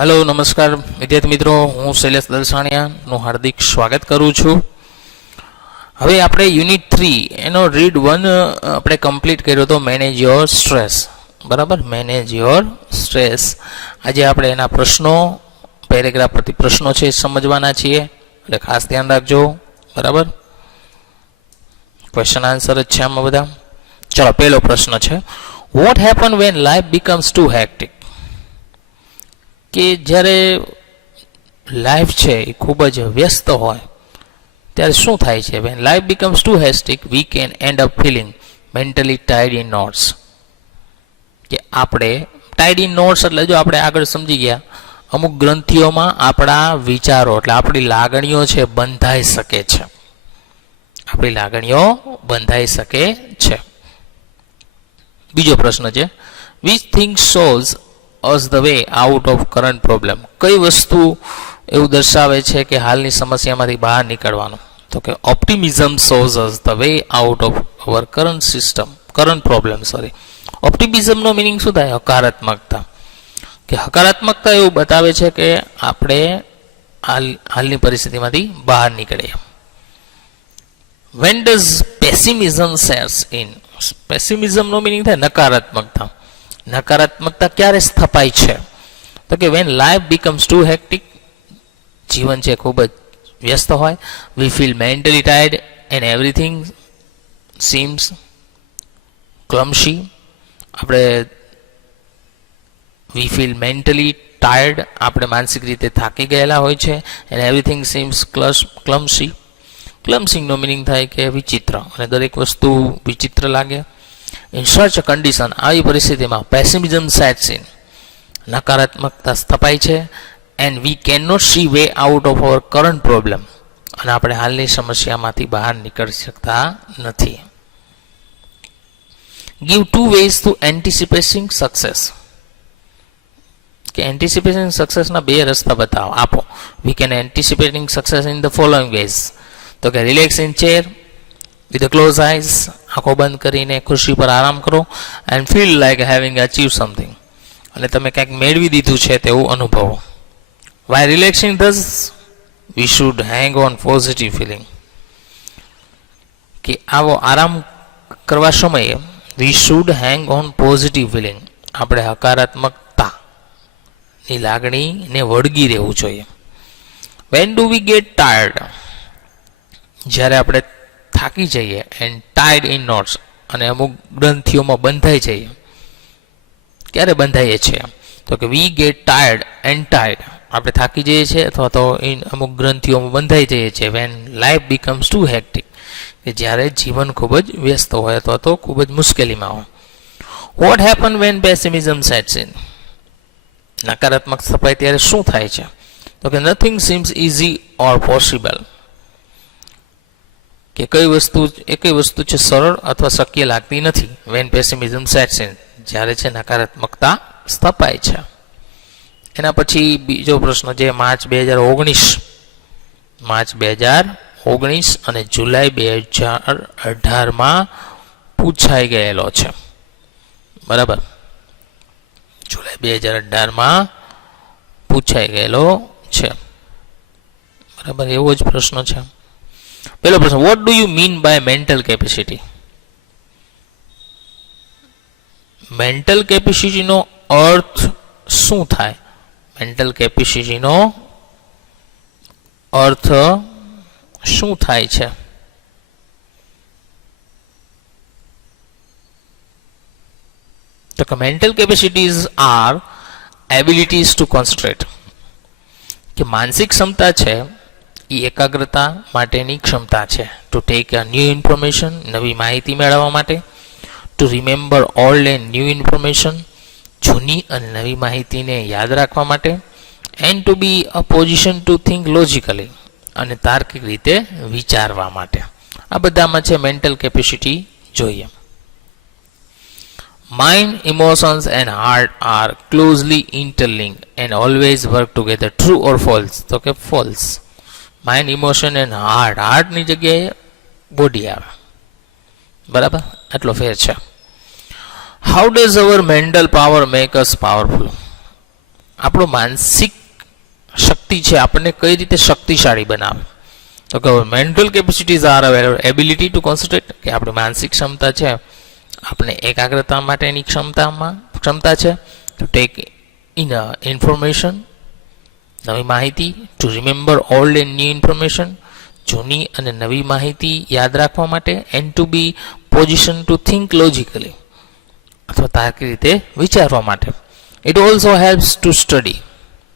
Hello नमस्कार विद्यार्थी मित्रों, हूँ शैलेष दलसाणियाનું હાર્દિક સ્વાગત કરું છું। હવે આપણે યુનિટ 3 એનો રીડ 1 આપણે કમ્પ્લીટ કર્યો તો મેનેજ યોર સ્ટ્રેસ, બરાબર। મેનેજ યોર સ્ટ્રેસ આજે આપણે એના પ્રશ્નો, પેરેગ્રાફ પ્રતિ પ્રશ્નો છે સમજવાના છીએ, એટલે ખાસ ધ્યાન રાખજો, બરાબર। ક્વેશ્ચન આન્સર જ છે આમાં બધા। ચલો, પહેલો પ્રશ્ન છે, what happen when life becomes too hectic? કે જ્યારે લાઈફ છે એ ખૂબ જ વ્યસ્ત હોય ત્યારે શું થાય છે? When life becomes too hectic we can end up feeling mentally tired in knots. કે આપણે ટાયર્ડ ઇન નોટ્સ એટલે જો આપણે આગળ સમજી ગયા, અમુક ગ્રંથિઓમાં આપણા વિચારો એટલે આપણી લાગણીઓ છે બંધાઈ શકે છે, આપણી લાગણીઓ બંધાઈ શકે છે। બીજો પ્રશ્ન છે, which thing shows us the way out of current problem? કઈ વસ્તુ એવું દર્શાવે છે કે હાલની સમસ્યામાંથી બહાર નીકળવાનું? તો કે optimism shows us the way out of our current problem. ઓપ્ટિમિઝમનો મિનિંગ શું થાય? હકારાત્મકતા। કે હકારાત્મકતા એવું બતાવે છે કે આપણે હાલની પરિસ્થિતિમાંથી બહાર નીકળીએ। when does pessimism sets in? પેસિમિઝમનો મિનિંગ થાય નકારાત્મકતા। નકારાત્મકતા ક્યારે સ્થપાય છે? તો કે when life becomes too hectic, જીવન છે ખૂબ જ વ્યસ્ત હોય, we feel mentally tired and everything seems clumsy. આપણે વી ફીલ મેન્ટલી ટાયર્ડ, આપણે માનસિક રીતે થાકી ગયેલા હોય છે, એન્ડ એવરીથિંગ સીમ્સ ક્લમશી। ક્લમસિંગનો મિનિંગ થાય કે વિચિત્ર, અને દરેક વસ્તુ વિચિત્ર લાગે। ઇન સચ અ કન્ડિશન, આવી પરિસ્થિતિમાં પેસિમિઝમ સેટ્સ ઇન, નકારાત્મકતા સ્થપાય છે, and we can not see way out of our current problem, અને આપણે હાલની સમસ્યામાંથી બહાર નીકળી શકતા નથી। Give 2 ways to anticipating success. કે એન્ટિસિપેટિંગ સક્સેસના 2 રસ્તા બતાવો, આપો। We can anticipating success in the following ways. તો કે relax in chair with the closed eyes, આંખો બંધ કરીને ખુરશી પર આરામ કરો, and feel like having achieved something, અને તમે કંઈક મેળવી દીધું છે તેવું અનુભવો। While relaxing thus, we should hang on positive feeling. કે આવો આરામ કરવા સમયે we should hang on positive feeling, આપણે હકારાત્મકતાની લાગણીને વળગી રહેવું જોઈએ। When do we get tired? જ્યારે આપણે થાકી જઈએ, એન્ડ ટાયર્ડ ઇન નોટ્સ, અને અમુક ગ્રંથિઓમાં બંધાઈ જઈએ। ક્યારે બંધાઈએ છીએ? તો કે we get tired and tired, આપણે થાકી જઈએ છીએ અથવા તો અમુક ગ્રંથિઓમાં બંધાઈ જઈએ છીએ when life becomes too hectic, કે જ્યારે જીવન ખૂબ જ વ્યસ્ત હોય અથવા તો ખૂબ જ મુશ્કેલીમાં હોય। What happen when pessimism sets in? નકારાત્મક સ્થપાય ત્યારે શું થાય છે? તો કે nothing seems easy or possible, કે કઈ વસ્તુ છે સરળ અથવા શક્ય લાગતી નથી। વેન પેસિમિઝમ સેટ્સ ઇન, જ્યારે છે નકારાત્મકતા સ્થપાય છે। એના પછી બીજો પ્રશ્ન છે, માર્ચ 2019 અને જુલાઈ 2018માં પૂછાઈ ગયેલો છે, બરાબર। જુલાઈ 2018માં પૂછાઈ ગયેલો છે, બરાબર। એવો જ પ્રશ્ન છે। પહેલો પ્રશ્ન, what do you mean by mental capacity? Mental કેપેસિટીનો અર્થ શું થાય? મેન્ટલ કેપેસિટીનો અર્થ શું થાય છે? તો કે mental capacities are abilities to concentrate, કે માનસિક ક્ષમતા છે એ એકાગ્રતા માટેની ક્ષમતા છે। To take a new information, નવી માહિતી મેળવવા માટે। To remember old and new information, જૂની અને નવી માહિતીને યાદ રાખવા માટે। And to be a position to think logically, અને તાર્કિક રીતે વિચારવા માટે। આ બધામાં છે મેન્ટલ કેપેસિટી જોઈએ। Mind, emotions and heart are closely interlinked and always work together, true or false? તો કે ફોલ્સ। માઇન્ડ, ઇમોશન એન્ડ હાર્ટની જગ્યાએ બોડી આવે, બરાબર, આટલો ફેર છે। How does our mental power make us powerful? આપણો માનસિક શક્તિ છે આપણને કઈ રીતે શક્તિશાળી બનાવે? તો કે mental capacities are ability to concentrate, કે આપણી માનસિક ક્ષમતા છે આપણે એકાગ્રતા માટેની ક્ષમતા છે. ટુ ટેક ઇન ઇન્ફોર્મેશન, નવી માહિતી. To remember old and new information, જૂની અને નવી માહિતી યાદ રાખવા માટે. And to be position to think logically, અથવા તાર્કિક રીતે વિચારવા માટે. It also helps to study,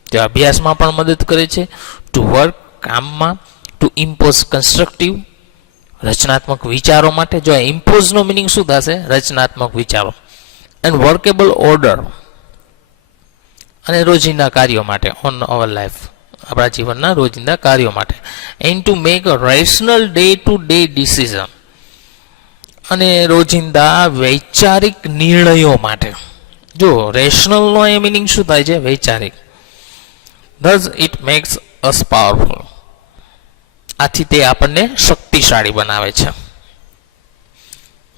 તે અભ્યાસમાં પણ મદદ કરે છે. ટુ વર્ક, કામમાં. ટુ ઇમ્પોઝ, કન્સ્ટ્રક્ટિવ, રચનાત્મક વિચારો માટે. જો ઇમ્પોઝનો મિનિંગ શું થશે? રચનાત્મક વિચારો. એન્ડ વર્કેબલ ઓર્ડર, અને રોજિંદા કાર્યો માટે. ઓન અવર લાઈફ, આપણા જીવનના રોજિંદા કાર્યો માટે. And to make a rational day to day decision, અને રોજિંદા વૈચારિક નિર્ણયો માટે. જો રેશનલનો એ મિનિંગ શું થાય છે? વૈચારિક. Thus it makes us powerful, આથી તે આપણને શક્તિશાળી બનાવે છે.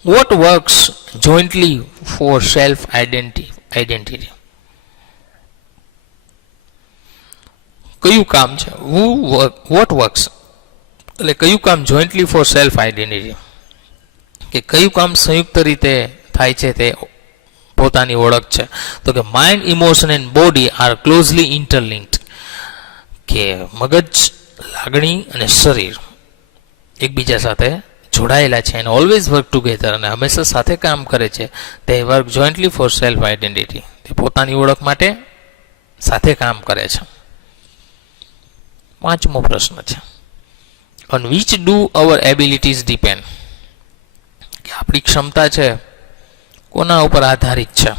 What works jointly for self identity, કયું કામ છે? વોટ વર્ક્સ એટલે કયું કામ જોઈન્ટલી ફોર સેલ્ફ આઈડેન્ટિટી, કે કયું કામ સંયુક્ત રીતે થાય છે તે પોતાની ઓળખ છે? તો કે mind, emotion and body are closely interlinked, કે મગજ, લાગણી અને શરીર એકબીજા સાથે જોડાયેલા છે. અને ઓલવેઝ વર્ક ટુગેધર, અને હંમેશા સાથે કામ કરે છે. તે work jointly for self identity, તે પોતાની ઓળખ માટે સાથે કામ કરે છે. 5મો પ્રશ્ન છે, on which do our abilities depend, કે આપણી ક્ષમતા છે કોના ઉપર આધારિત છે?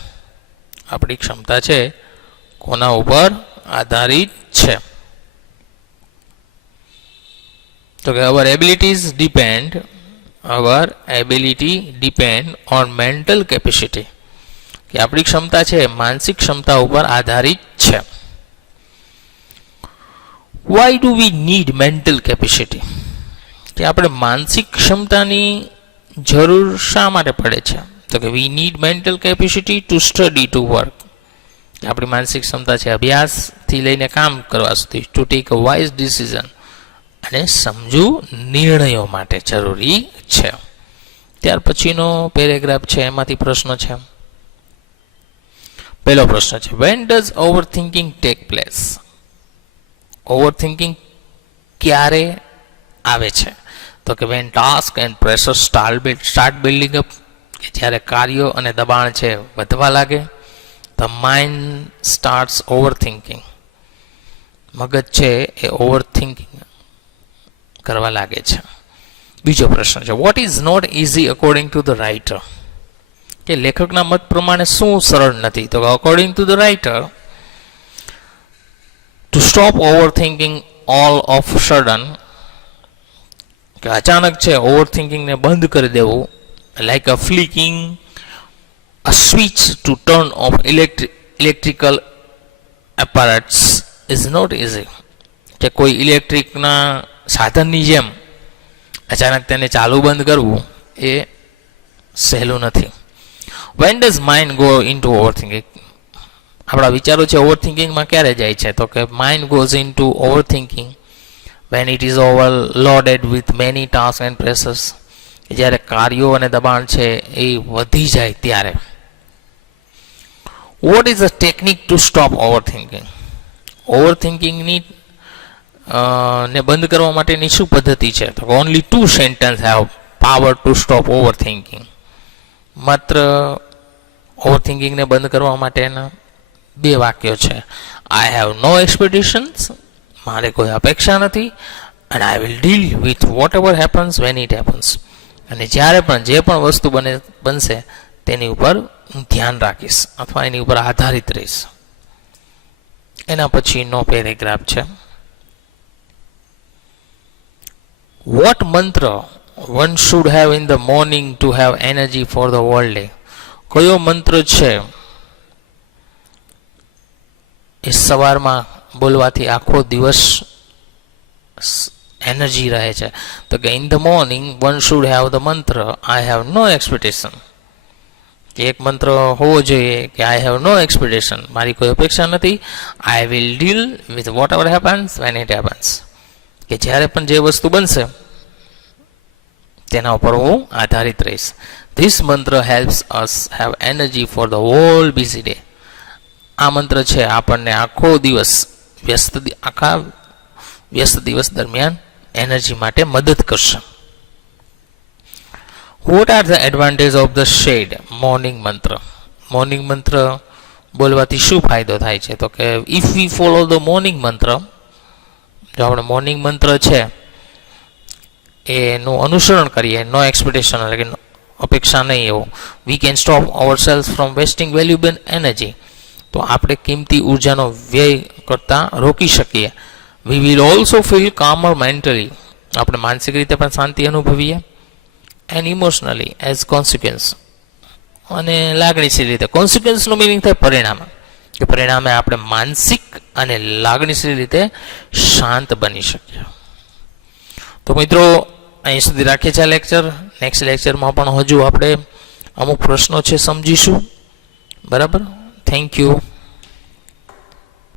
આપણી ક્ષમતા છે કોના ઉપર આધારિત છે? તો કે our ability depend on mental capacity, કે આપણી ક્ષમતા છે માનસિક ક્ષમતા ઉપર આધારિત છે. Why do we need mental capacity, કે આપણે માનસિક ક્ષમતાની જરૂર શા માટે પડે છે? તો કે વી need mental capacity to study, to work, કે આપણી માનસિક ક્ષમતા છે અભ્યાસથી લઈને કામ કરવા સુધી. ટુ ટેક અ વાઇઝ ડિસિઝન, અને સમજુ નિર્ણયો માટે જરૂરી છે. ત્યાર પછીનો પેરેગ્રાફ છે એમાંથી પ્રશ્ન છે. પહેલો પ્રશ્ન છે, when does overthinking take place? Overthinking ક્યારે આવે છે? તો કે when task and pressure start building up, કે જ્યારે કાર્યો અને દબાણ છે વધવા લાગે. The mind starts overthinking, મગજ છે એ ઓવર થિંકિંગ કરવા લાગે છે. બીજો પ્રશ્ન છે, what is not easy according to the writer, કે લેખકના મત પ્રમાણે શું સરળ નથી? તો according to the writer, to stop over thinking all of sudden, કે અચાનક છે ઓવર થિંકિંગને બંધ કરી દેવું. Like a flicking a switch to turn off electrical apparatus is not easy, કે કોઈ ઇલેક્ટ્રિકના સાધનની જેમ અચાનક તેને ચાલુ બંધ કરવું એ સહેલું નથી. When does mind go into overthinking, આપણા વિચારો છે ઓવરથિંકિંગમાં ક્યારે જાય છે? તો કે mind goes into overthinking when it is overloaded with many task and pressures, જ્યારે કાર્યો અને દબાણ છે એ વધી જાય ત્યારે. What is a technique to stop overthinking, ઓવરથિંકિંગની ને બંધ કરવા માટેની શું પદ્ધતિ છે? તો only 2 sentence have power to stop over thinking, માત્ર ઓવરથિંકિંગને બંધ કરવા માટેના 2 વાક્યો છે. આઈ હેવ નો એક્સપેક્ટેશન્સ, મારે કોઈ અપેક્ષા નથી. And I will deal with what ever happens when it happens, અને જ્યારે પણ જે પણ વસ્તુ બનશે તેની ઉપર હું ધ્યાન રાખીશ અથવા એની ઉપર આધારિત રહીશ. એના પછીનો પેરેગ્રાફ છે, વોટ મંત્ર one should have in the morning to have energy for the world day, કયો મંત્ર છે એ સવારમાં બોલવાથી આખો દિવસ એનર્જી રહે છે? તો કે in the morning one should have the મંત્ર આઈ હેવ નો એક્સપેક્ટેશન, કે એક મંત્ર હોવો જોઈએ કે આઈ હેવ નો એક્સપેક્ટેશન, મારી કોઈ અપેક્ષા નથી. I will deal with what ever happens when it happens, કે જ્યારે પણ જે વસ્તુ બનશે તેના ઉપર હું આધારિત રહીશ. This mantra helps us have energy for the whole busy day. આ મંત્ર છે આપણને આખો દિવસ આખા વ્યસ્ત દિવસ દરમિયાન એનર્જી માટે મદદ કરશે. What are the advantage of the shed morning mantra? Morning મંત્ર બોલવાથી શું ફાયદો થાય છે? તો કે if we follow the morning mantra, જો આપણે મોર્નિંગ મંત્ર છે એનું અનુસરણ કરીએ, નો એક્સપેક્ટેશન એટલે કે અપેક્ષા નહીં એવું, we can stop ourselves from wasting valuable energy, તો આપણે કિંમતી ઉર્જાનો વ્યય કરતાં રોકી શકીએ. We will also feel calmer mentally, આપણે માનસિક રીતે પણ શાંતિ અનુભવીએ. એન્ડ ઇમોશનલી એઝ કોન્સિક્વન્સ, અને લાગણીશીલ રીતે. કોન્સિક્વન્સનું મિનિંગ થાય પરિણામ, કે પરિણામે આપણે માનસિક અને લાગણીશીલ રીતે શાંત બની શકીએ. તો મિત્રો અહીં સુધી રાખીએ છીએ લેક્ચર. નેક્સ્ટ લેક્ચરમાં પણ હજુ આપણે અમુક પ્રશ્નો છે સમજીશું. બરાબર, થેન્ક યુ.